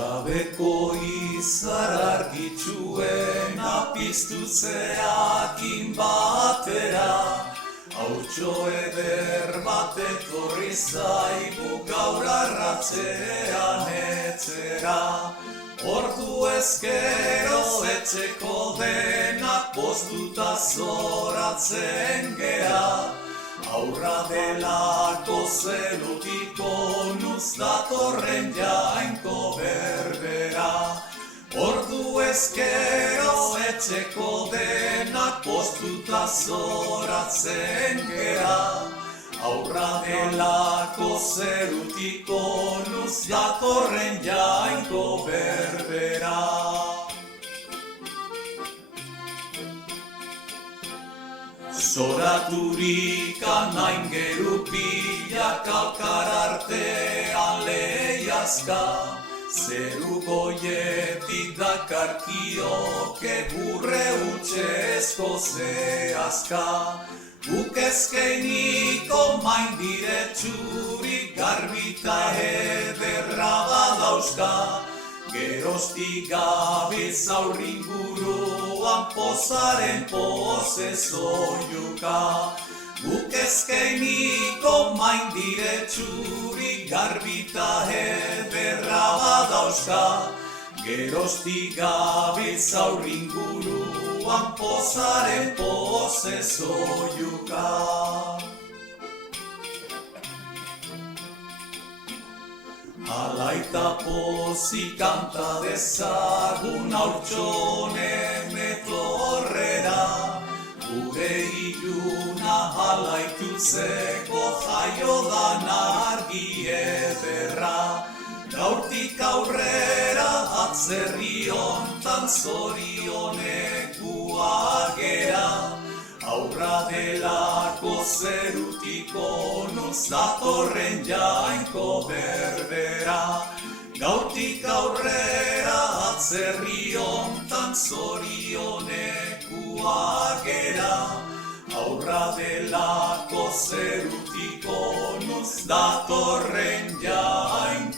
Gabeko izar argitsuena piztu zeakin batera, haurtxo eder bat etorri zaigu gaur arratzean etzera. Ordu ezkero etxeko denak poztuta zoratzen gea, aurra delako zelutiko nuz datorren jainko berbera. Ordu ezkero etxeko denak poztuta zoratzen gea, aurra delako zelutiko nuz datorren jainko berbera. Zoraturik anain gerupilak alkar artean lehiazka, zeru goietik dakarkioke burre utxezko zehazka. Guk ezkeiniko main diretsurik garbita ederra badauzka, geroztik gabiz aurringuruan pozaren poze zoiuka. Guk ezkeiniko main diretsurik garbita ederra badauzka, geroztik gabiz aurringuruan pozaren poze zoiuka. Alaita pozik kanta dezagun haurtxonen etorrera, gure iluna alaitutzeko jaiodan argi ederra. Gaurtik aurrera atzerri hontan zorionekua gera, aurra delako zerutiko nuz datorren jainko berbera. Gaurtik aurrera atzerri hontan zorionekua gera, aurra delako zerutiko nuz datorren jainko